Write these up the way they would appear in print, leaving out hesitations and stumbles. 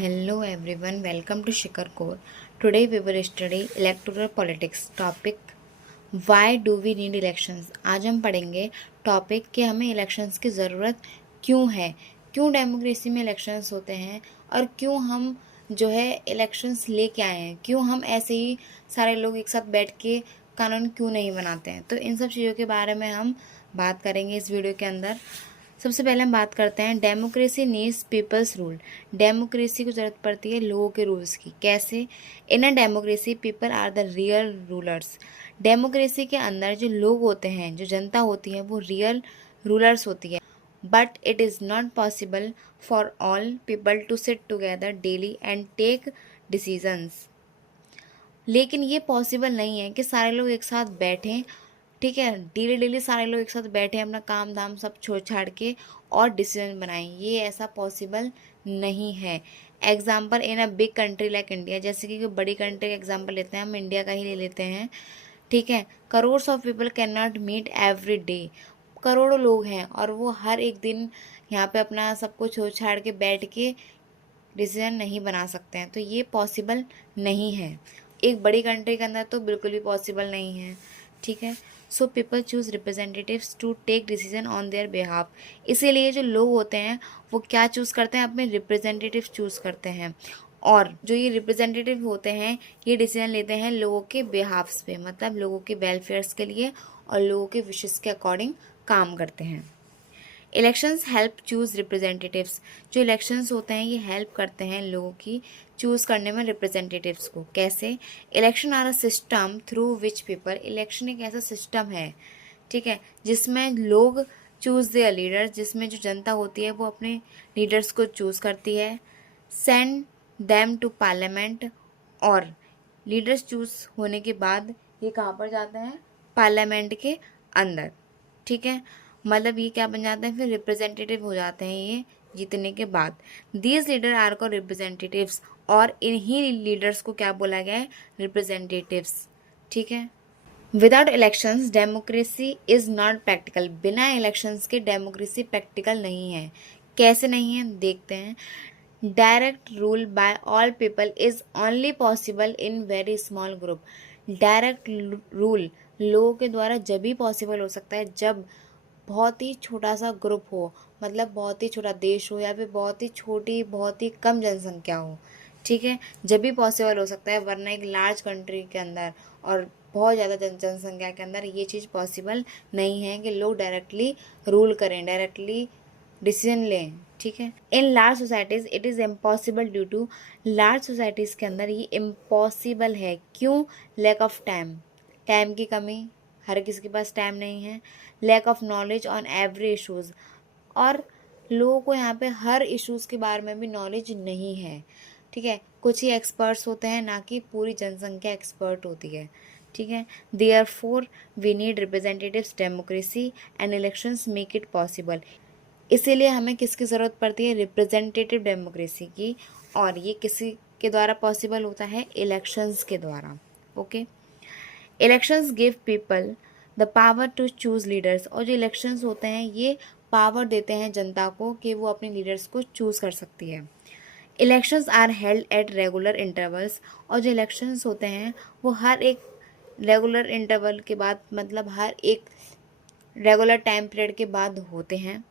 Hello everyone, welcome to Shikhar Core. Today we will study electoral politics topic Why do we need elections? आज हम पढ़ेंगे topic कि हमें elections की ज़रूरत क्यों है, क्यों डेमोक्रेसी में इलेक्शंस होते हैं और क्यों हम जो है इलेक्शंस लेके आए हैं, क्यों हम ऐसे ही सारे लोग एक साथ बैठ के कानून क्यों नहीं बनाते हैं। तो इन सब चीज़ों के बारे में हम बात करेंगे इस वीडियो के अंदर। सबसे पहले हम बात करते हैं democracy needs people's rule. Democracy को ज़रूरत पड़ती है लोगों के रूल्स की। कैसे? In a democracy people are the real rulers. Democracy के अंदर जो लोग होते हैं, जो जनता होती है, वो रियल रूलर्स होती है। But it is not possible for all people to sit together daily and take decisions. लेकिन ये पॉसिबल नहीं है कि सारे लोग एक साथ बैठें, ठीक है, डेली डेली सारे लोग एक साथ बैठें, अपना काम धाम सब छोड़ छाड़ के और डिसीजन बनाएं। ये ऐसा पॉसिबल नहीं है। Example in a big country like India, जैसे कि कोई बड़ी कंट्री का एग्जाम्पल लेते हैं, हम इंडिया का ही ले लेते हैं, ठीक है। Crores of people can not meet every day. करोड़ों लोग हैं और वो हर एक दिन यहाँ पे अपना सब कुछ छोड़ छाड़ के बैठ के डिसीजन नहीं बना सकते हैं। तो ये पॉसिबल नहीं है। एक बड़ी कंट्री के अंदर तो बिल्कुल भी पॉसिबल नहीं है, ठीक है। So people choose representatives to take decision on their behalf. इसीलिए जो लोग होते हैं वो क्या चूज़ करते हैं? अपने रिप्रेजेंटेटिव चूज़ करते हैं। और जो ये रिप्रेजेंटेटिव होते हैं ये डिसीजन लेते हैं लोगों के बिहाफ्स पे, मतलब लोगों के वेलफेयर्स के लिए और लोगों के विशेस के अकॉर्डिंग काम करते हैं। Elections help choose representatives. जो इलेक्शंस होते हैं ये हेल्प करते हैं लोगों की चूज़ करने में रिप्रेजेंटेटिव्स को। कैसे? Election are a system through which people. Election एक ऐसा सिस्टम है, ठीक है, जिसमें लोग चूज़ देयर लीडर्स, जिसमें जो जनता होती है वो अपने लीडर्स को चूज़ करती है। Send them to parliament. और लीडर्स चूज़ होने के बाद ये कहाँ पर जाते हैं? पार्लियामेंट के अंदर, ठीक है। मतलब ये क्या बन जाते हैं? फिर रिप्रेजेंटेटिव हो जाते हैं ये जीतने के बाद। दीज लीडर आर को रिप्रेजेंटेटिव्स, और इन्हीं लीडर्स को क्या बोला गया है? रिप्रेजेंटेटिव्स, ठीक है। Without elections democracy is not practical. बिना इलेक्शंस के डेमोक्रेसी प्रैक्टिकल नहीं है। कैसे नहीं है? देखते हैं। Direct rule by all people is only possible in very small group. Direct rule लोगों के द्वारा जब भी पॉसिबल हो सकता है जब बहुत ही छोटा सा ग्रुप हो, मतलब बहुत ही छोटा देश हो या फिर बहुत ही छोटी, बहुत ही कम जनसंख्या हो, ठीक है, जब भी पॉसिबल हो सकता है। वरना एक लार्ज कंट्री के अंदर और बहुत ज़्यादा जनसंख्या के अंदर ये चीज़ पॉसिबल नहीं है कि लोग डायरेक्टली रूल करें, डायरेक्टली डिसीजन लें, ठीक है। In large societies it is impossible due to. Large societies के अंदर ये इम्पॉसिबल है। क्यों? Lack of time. टाइम की कमी, हर किसी के पास टाइम नहीं है। Lack of knowledge on every issues, और लोगों को यहाँ पे हर इश्यूज़ के बारे में भी नॉलेज नहीं है, ठीक है। कुछ ही एक्सपर्ट्स होते हैं, ना कि पूरी जनसंख्या एक्सपर्ट होती है, ठीक है। Therefore we need representatives democracy and elections make it possible. इसीलिए हमें किसकी ज़रूरत पड़ती है? रिप्रेजेंटेटिव डेमोक्रेसी की। और ये किसी के द्वारा पॉसिबल होता है? इलेक्शंस के द्वारा, okay. Elections give people the power to choose leaders. और जो इलेक्शंस होते हैं ये पावर देते हैं जनता को कि वो अपने लीडर्स को चूज़ कर सकती है। Elections are held at regular intervals. और जो इलेक्शंस होते हैं वो हर एक रेगुलर इंटरवल के बाद, मतलब हर एक रेगुलर टाइम पीरियड के बाद होते हैं।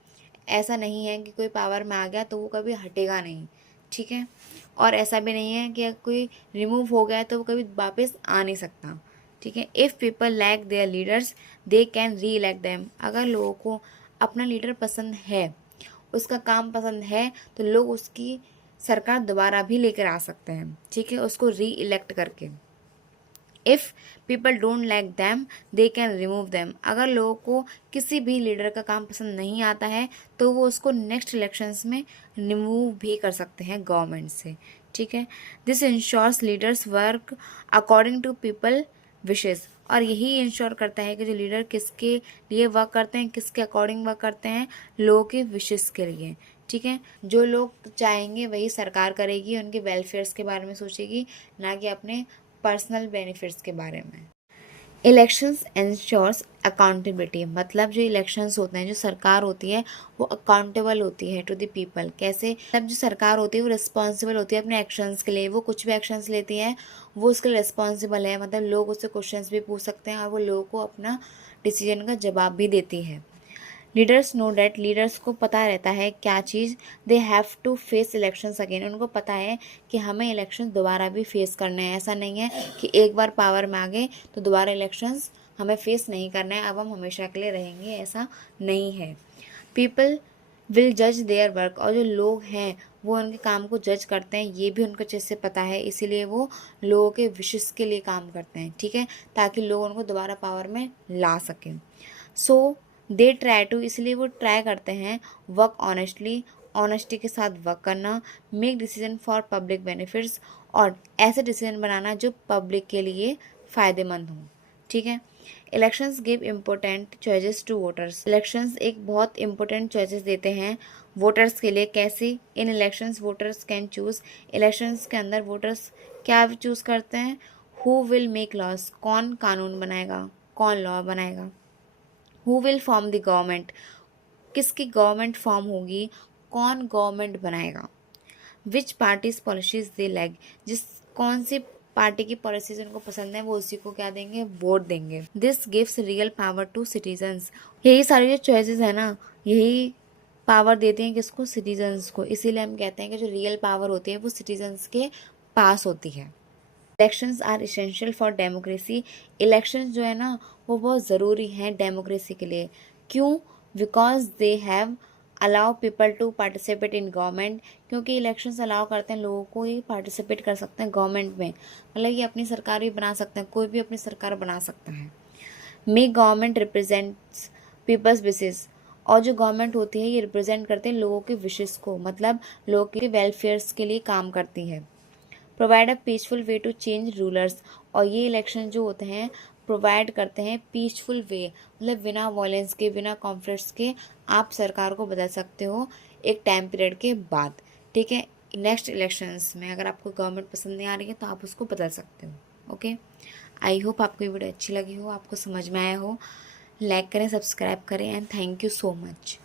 ऐसा नहीं है कि कोई पावर में आ गया तो वो कभी हटेगा नहीं, ठीक है। और ऐसा भी नहीं है कि कोई रिमूव हो गया तो वो कभी वापस आ नहीं सकता, ठीक है। If people like there leaders they can री इलेक्ट देम। अगर लोगों को अपना लीडर पसंद है, उसका काम पसंद है, तो लोग उसकी सरकार दोबारा भी लेकर आ सकते हैं, ठीक है, उसको री इलेक्ट करके। If people don't like them they can remove them. अगर लोगों को किसी भी लीडर का काम पसंद नहीं आता है तो वो उसको नेक्स्ट इलेक्शंस में रिमूव भी कर सकते हैं गवर्नमेंट से, ठीक है। This ensures leaders work according to people wishes. और यही इंश्योर करता है कि जो लीडर किसके लिए वर्क करते हैं, किसके अकॉर्डिंग वर्क करते हैं? लोगों के विशेज़ के लिए, ठीक है। जो लोग चाहेंगे वही सरकार करेगी, उनके वेलफेयर्स के बारे में सोचेगी, ना कि अपने पर्सनल बेनिफिट्स के बारे में। इलेक्शंस इंश्योर्स अकाउंटेबिलिटी, मतलब जो इलेक्शंस होते हैं, जो सरकार होती है वो अकाउंटेबल होती है टू द पीपल। कैसे? मतलब जो सरकार होती है वो रिस्पॉन्सिबल होती है अपने एक्शंस के लिए। वो कुछ भी एक्शंस लेती है वो उसके लिए रिस्पॉन्सिबल है, मतलब लोग उससे क्वेश्चंस भी पूछ सकते हैं और वो लोगों को अपना डिसीजन का जवाब भी देती है। लीडर्स नो डैट, लीडर्स को पता रहता है क्या चीज़, they have to face elections again, उनको पता है कि हमें इलेक्शन दोबारा भी फेस करने हैं। ऐसा नहीं है कि एक बार पावर में आ गए तो दोबारा इलेक्शंस हमें फेस नहीं करना है, अब हम हमेशा के लिए रहेंगे, ऐसा नहीं है। पीपल विल जज देयर वर्क, और जो लोग हैं वो उनके काम को जज करते हैं, ये भी उनको अच्छे से पता है, इसीलिए वो लोगों के विशेष के लिए काम करते हैं, ठीक है, ताकि लोग उनको दोबारा पावर में ला सकें। सो दे ट्राई टू, इसलिए वो ट्राई करते हैं वर्क ऑनेस्टली, ऑनेस्टी के साथ वर्क करना, make decision for public benefits, और ऐसे डिसीजन बनाना जो पब्लिक के लिए फ़ायदेमंद हों, ठीक है। Elections give important choices to voters, elections एक बहुत इंपॉर्टेंट चॉइसेस देते हैं वोटर्स के लिए। कैसे? In elections voters can choose, elections के अंदर वोटर्स क्या चूज़ करते हैं? हु विल मेक लॉज, कौन कानून बनाएगा, कौन लॉ बनाएगा। Who will form the government, किसकी गवर्नमेंट फॉर्म होगी, कौन गवर्नमेंट बनाएगा। विच पार्टीज पॉलिसीज दे लाइक, जिस कौन सी पार्टी की पॉलिसीज उनको पसंद है वो उसी को क्या देंगे, वोट देंगे। This gives real power to citizens, यही सारी जो चॉइसेस है ना, यही पावर देते हैं किसको, सिटीजन्स को। इसीलिए हम कहते हैं कि जो रियल पावर होती है वो सिटीजन्स के पास होती है। Elections are essential for democracy, elections जो है ना वो बहुत ज़रूरी हैं डेमोक्रेसी के लिए। क्यों? Because they have allow people to participate in government, क्योंकि इलेक्शंस अलाउ करते हैं लोगों को ये पार्टिसिपेट कर सकते हैं गवर्नमेंट में, मतलब ये अपनी सरकार भी बना सकते हैं, कोई भी अपनी सरकार बना सकता है। मे गवर्नमेंट रिप्रेजेंट्स पीपल्स विशेस, और जो गवर्नमेंट होती है ये रिप्रेजेंट करते हैं लोगों के विशेस को, मतलब लोगों के वेलफेयर्स के लिए काम करती है। Provide a peaceful way to change rulers, और ये इलेक्शन जो होते हैं प्रोवाइड करते हैं पीसफुल वे, मतलब बिना वायलेंस के, बिना कॉन्फ्लिक्ट्स के आप सरकार को बदल सकते हो एक टाइम पीरियड के बाद, ठीक है। नेक्स्ट इलेक्शंस में अगर आपको गवर्नमेंट पसंद नहीं आ रही है तो आप उसको बदल सकते हो। ओके, आई होप आपको ये वीडियो अच्छी लगी हो, आपको समझ में आया हो। लाइक करें, सब्सक्राइब करें, and thank you so much.